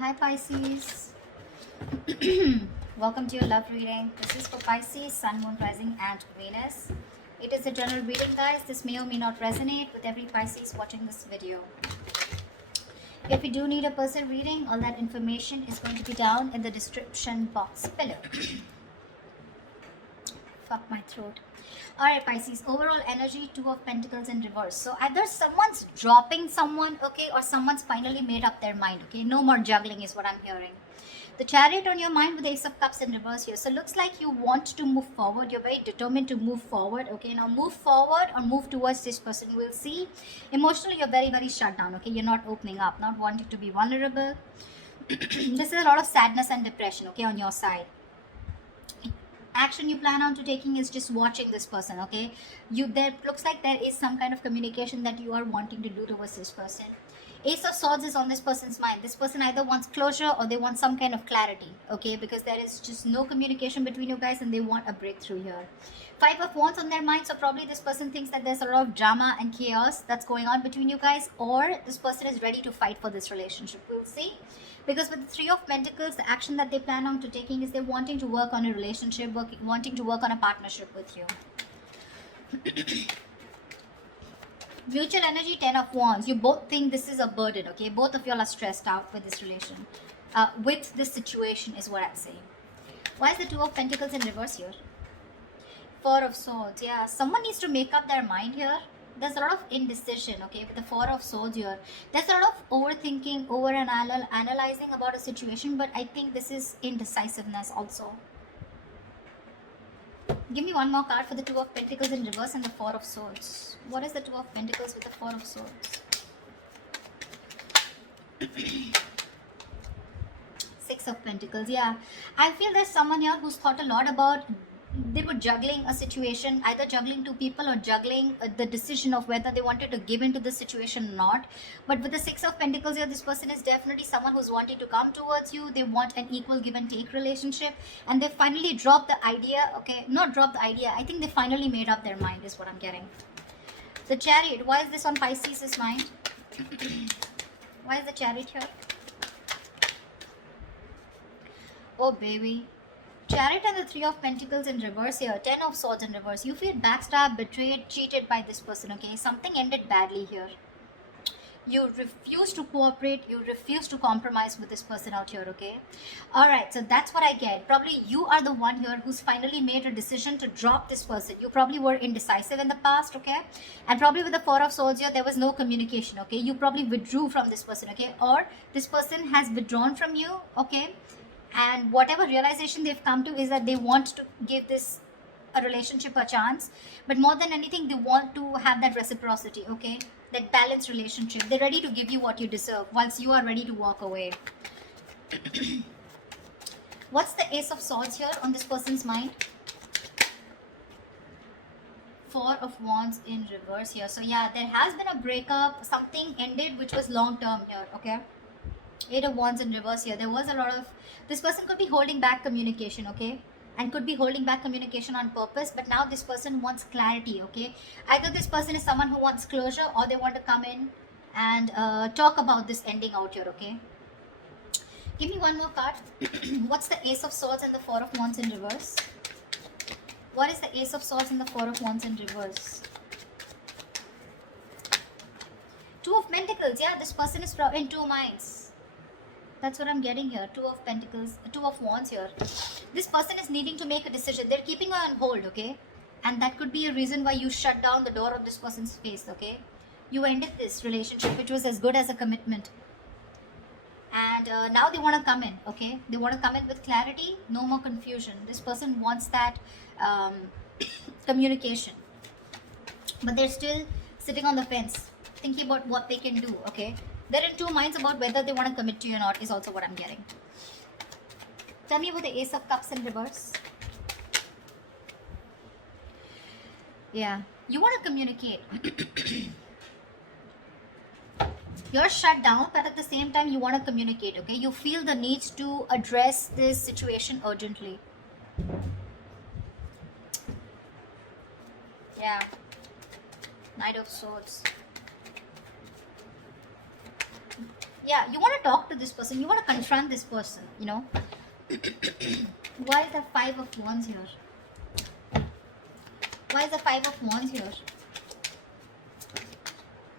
Hi Pisces. Welcome to your love reading. This is for Pisces, Sun, Moon, Rising and Venus. It is a general reading, guys. This may or may not resonate with every Pisces watching this video. If you do need a personal reading, all that information is going to be down in the description box below. Fuck my throat. Alright Pisces, overall energy, Two of Pentacles in reverse. So either someone's dropping someone, okay, or someone's finally made up their mind, okay. No more juggling is what I'm hearing. The Chariot on your mind with the Ace of Cups in reverse here. So looks like you want to move forward. You're very determined to move forward, okay. Now move forward or move towards this person. We'll see. Emotionally, you're very, very shut down, okay. You're not opening up, not wanting to be vulnerable. This is a lot of sadness and depression, okay, on your side. Action you plan on to taking is just watching this person, okay. There looks like there is some kind of communication that you are wanting to do towards this person. Ace of Swords is on this person's mind. This person either wants closure or they want some kind of clarity, okay, because there is just no communication between you guys and they want a breakthrough here. Five of Wands on their mind, so probably this person thinks that there's a lot of drama and chaos that's going on between you guys, or this person is ready to fight for this relationship. We'll see. Because with the Three of Pentacles, the action that they plan on to taking is they're wanting to work on a relationship, wanting to work on a partnership with you. Mutual energy, Ten of Wands. You both think this is a burden, okay? Both of y'all are stressed out with this relation. With this situation is what I'm saying. Why is the Two of Pentacles in reverse here? Four of Swords. Yeah, someone needs to make up their mind here. There's a lot of indecision, okay, with the Four of Swords here. There's a lot of overthinking, analyzing about a situation, but I think this is indecisiveness also. Give me one more card for the Two of Pentacles in reverse and the Four of Swords. What is the Two of Pentacles with the Four of Swords? Six of Pentacles. Yeah, I feel there's someone here who's thought a lot about, they were juggling a situation, either juggling two people or juggling the decision of whether they wanted to give into the situation or not. But with the Six of Pentacles here, this person is definitely someone who's wanting to come towards you. They want an equal give and take relationship, and they finally dropped the idea, okay, not dropped the idea, I think they finally made up their mind is what I'm getting. The Chariot, why is this on Pisces' mind? Why is the Chariot here? Oh baby, Chariot and the Three of Pentacles in reverse here. Ten of Swords in reverse. You feel backstabbed, betrayed, cheated by this person, okay? Something ended badly here. You refuse to cooperate. You refuse to compromise with this person out here, okay? Alright, so that's what I get. Probably you are the one here who's finally made a decision to drop this person. You probably were indecisive in the past, okay? And probably with the Four of Swords here, there was no communication, okay? You probably withdrew from this person, okay? Or this person has withdrawn from you, okay? And whatever realization they've come to is that they want to give this a relationship a chance, but more than anything they want to have that reciprocity, okay, that balanced relationship. They're ready to give you what you deserve once you are ready to walk away. What's the Ace of Swords here on this person's mind? Four of Wands in reverse here. So yeah, there has been a breakup, something ended which was long term here, okay? Eight of Wands in reverse here. There was a lot of, this person could be holding back communication, okay, and could be holding back communication on purpose, but now this person wants clarity, okay. Either this person is someone who wants closure, or they want to come in and talk about this ending out here, okay. Give me one more card. What's the Ace of Swords and the Four of Wands in reverse? What is the Ace of Swords and the Four of Wands in reverse? Two of Pentacles. Yeah, this person is in two minds. That's what I'm getting here. Two of Pentacles, Two of Wands here. This person is needing to make a decision. They're keeping her on hold, okay? And that could be a reason why you shut down the door on this person's face, okay? You ended this relationship, which was as good as a commitment. And now they want to come in, okay? They want to come in with clarity, no more confusion. This person wants that communication. But they're still sitting on the fence, thinking about what they can do, okay? They're in two minds about whether they want to commit to you or not is also what I'm getting. Tell me about the Ace of Cups in reverse. Yeah, you want to communicate. You're shut down, but at the same time you want to communicate, okay? You feel the need to address this situation urgently. Yeah. Knight of Swords. Yeah, you want to talk to this person, you want to confront this person, you know. Why is the Five of Wands here? Why is the Five of Wands here?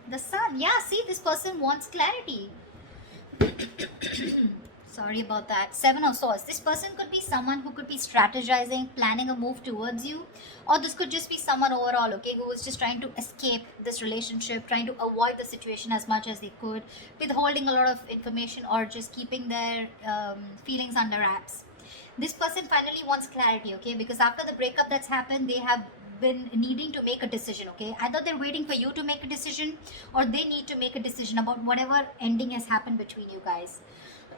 The Sun. Yeah, see, this person wants clarity. Sorry about that. Seven of Swords. This person could be someone who could be strategizing, planning a move towards you, or this could just be someone overall, okay, who was just trying to escape this relationship, trying to avoid the situation as much as they could, withholding a lot of information, or just keeping their feelings under wraps. This person finally wants clarity, okay, because after the breakup that's happened, they have been needing to make a decision, okay. Either they're waiting for you to make a decision, or they need to make a decision about whatever ending has happened between you guys.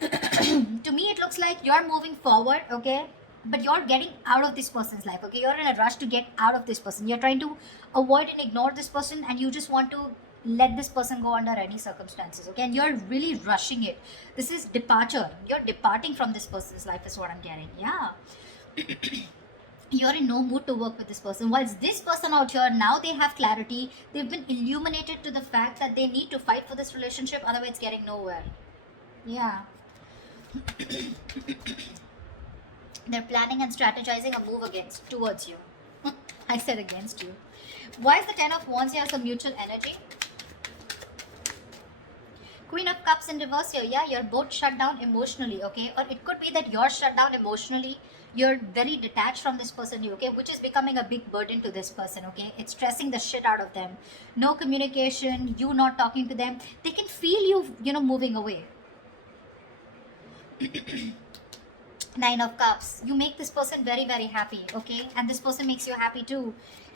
To me, it looks like you're moving forward, okay, but you're getting out of this person's life, okay. You're in a rush to get out of this person. You're trying to avoid and ignore this person, and you just want to let this person go under any circumstances, okay, and you're really rushing it. This is departure. You're departing from this person's life is what I'm getting. Yeah. You're in no mood to work with this person. Whilst this person out here, now they have clarity, they've been illuminated to the fact that they need to fight for this relationship, otherwise it's getting nowhere. Yeah. They're planning and strategizing a move towards you. I said against you. Why is the Ten of Wands here? Some mutual energy. Queen of Cups in reverse here. Yeah, you're both shut down emotionally, okay? Or it could be that you're shut down emotionally. You're very detached from this person, okay? Which is becoming a big burden to this person, okay? It's stressing the shit out of them. No communication, you not talking to them. They can feel you moving away. Nine of Cups. You make this person very, very happy, okay? And this person makes you happy too.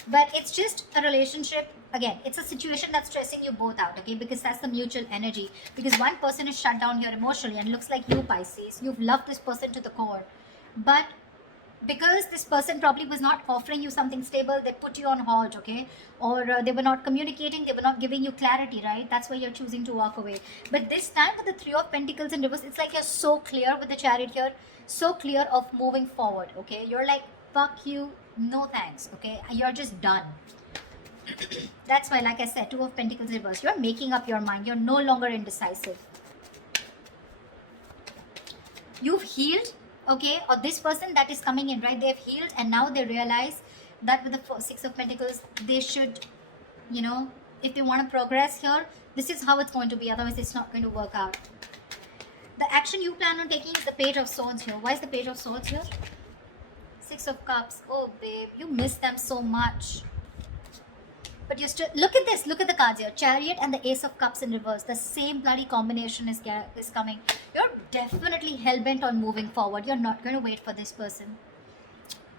But it's just a relationship. Again, it's a situation that's stressing you both out, okay? Because that's the mutual energy. Because one person is shut down here emotionally, and looks like you, Pisces. You've loved this person to the core. But because this person probably was not offering you something stable, they put you on hold, okay? Or they were not communicating, they were not giving you clarity, right? That's why you're choosing to walk away. But this time with the Three of Pentacles in reverse, it's like you're so clear with the Chariot here, so clear of moving forward, okay? You're like, fuck you, no thanks, okay? You're just done. That's why, like I said, Two of Pentacles in reverse, you're making up your mind. You're no longer indecisive. You've healed, okay, or this person that is coming in, right, they've healed, and now they realize that with the Six of Pentacles, they should, if they want to progress here, this is how it's going to be, otherwise it's not going to work out. The action you plan on taking is the Page of Swords here. Why is the Page of Swords here? Six of Cups. Oh babe, you miss them so much. But you still, look at this, look at the cards here. Chariot and the Ace of Cups in reverse. The same bloody combination is coming. You're definitely hell-bent on moving forward. You're not going to wait for this person.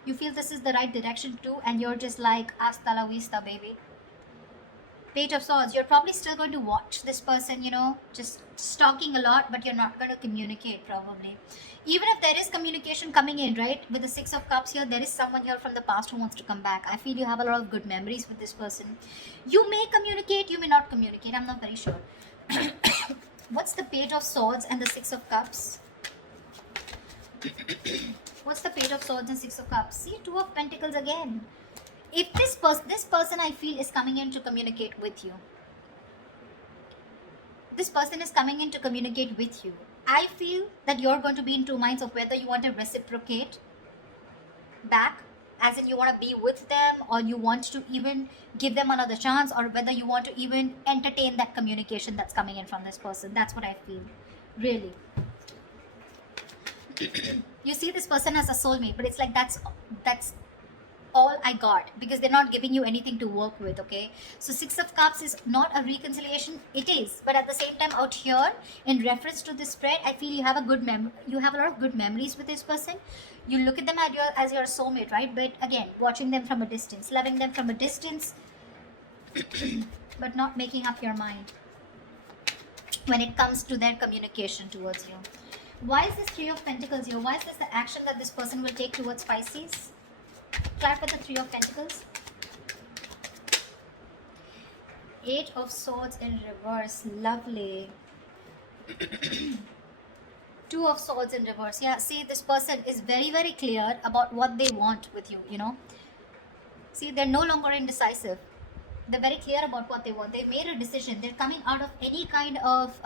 You feel this is the right direction too, and you're just like, hasta la vista, baby. Page of Swords, you're probably still going to watch this person, just stalking a lot, but you're not going to communicate probably. Even if there is communication coming in, right, with the Six of Cups here, there is someone here from the past who wants to come back. I feel you have a lot of good memories with this person. You may communicate, you may not communicate, I'm not very sure. What's the Page of Swords and the Six of Cups? What's the Page of Swords and Six of Cups? See, Two of Pentacles again. If this person I feel is coming in to communicate with you. This person is coming in to communicate with you. I feel that you're going to be in two minds of whether you want to reciprocate back, as in you want to be with them, or you want to even give them another chance, or whether you want to even entertain that communication that's coming in from this person. That's what I feel, really. You see this person as a soulmate, but it's like that's all I got, because they're not giving you anything to work with, okay? So Six of Cups is not a reconciliation. It is, but at the same time out here, in reference to this spread, I feel you have a lot of good memories with this person. You look at them as your soulmate, right? But again, watching them from a distance, loving them from a distance, but not making up your mind when it comes to their communication towards you. Why is this Three of Pentacles here? Why is this the action that this person will take towards Pisces? Clap with the Three of Pentacles. Eight of Swords in reverse. Lovely. Two of Swords in reverse. Yeah, see, this person is very, very clear about what they want with you, See, they're no longer indecisive. They're very clear about what they want. They made a decision. They're coming out of any kind of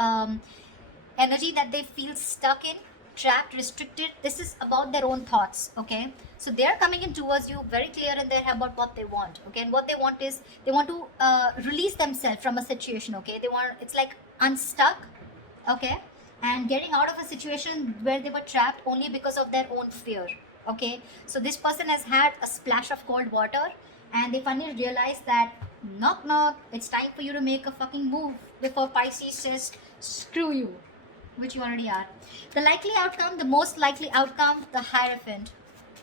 energy that they feel stuck in, trapped, restricted. This is about their own thoughts, okay? So they're coming in towards you very clear in their head about what they want, okay? And what they want is they want to release themselves from a situation, okay? They want, it's like unstuck, okay, and getting out of a situation where they were trapped only because of their own fear, okay? So this person has had a splash of cold water and they finally realize that knock knock, it's time for you to make a fucking move before Pisces says screw you, which you already are. The likely outcome, the most likely outcome, the Hierophant.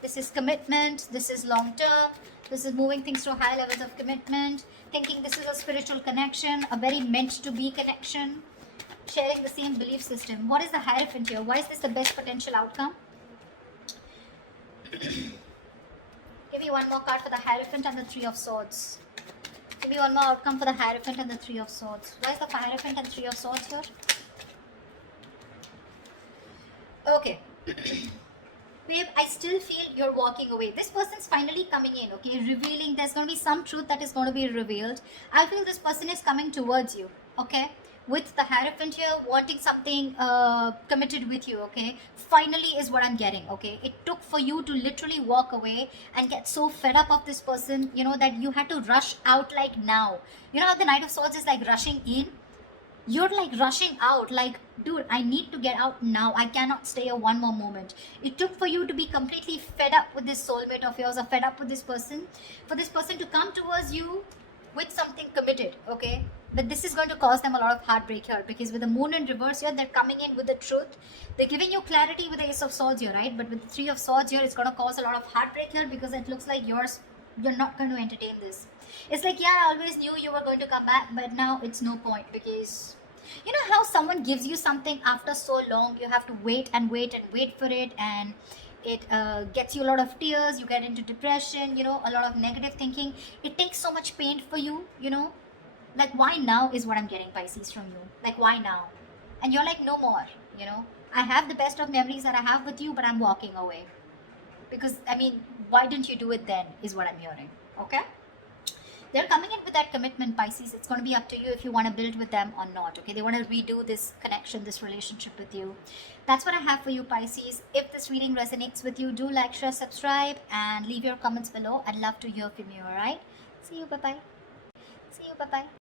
This is commitment, this is long term, this is moving things to high levels of commitment, thinking this is a spiritual connection, a very meant to be connection, sharing the same belief system. What is the Hierophant here? Why is this the best potential outcome? Give me one more card for the Hierophant and the Three of Swords. Give me one more outcome for the Hierophant and the Three of Swords. Why is the Hierophant and Three of Swords here? Okay. Babe, I still feel you're walking away. This person's finally coming in, okay? Revealing, there's going to be some truth that is going to be revealed. I feel this person is coming towards you, okay? With the Hierophant here, wanting something committed with you, okay? Finally is what I'm getting, okay? It took for you to literally walk away and get so fed up of this person, you know, that you had to rush out like now. You know how the Knight of Swords is like rushing in? You're like rushing out, like, dude, I need to get out now. I cannot stay here one more moment. It took for you to be completely fed up with this soulmate of yours, or fed up with this person, for this person to come towards you with something committed, okay? But this is going to cause them a lot of heartbreak here, because with the Moon in reverse here, they're coming in with the truth. They're giving you clarity with the Ace of Swords here, right? But with the Three of Swords here, it's going to cause a lot of heartbreak here, because it looks like you're not going to entertain this. It's like, yeah, I always knew you were going to come back, but now it's no point, because you know how someone gives you something after so long, you have to wait and wait and wait for it, and it gets you a lot of tears, you get into depression, you know, a lot of negative thinking. It takes so much pain for you, you know, like why now is what I'm getting, Pisces, from you. Like why now? And you're like, no more, you know, I have the best of memories that I have with you, but I'm walking away. Because I mean, why didn't you do it then is what I'm hearing, okay? They're coming in with that commitment, Pisces. It's going to be up to you if you want to build with them or not, okay? They want to redo this connection, this relationship with you. That's what I have for you, Pisces. If this reading resonates with you, do like, share, subscribe, and leave your comments below. I'd love to hear from you, all right? See you, bye-bye. See you, bye-bye.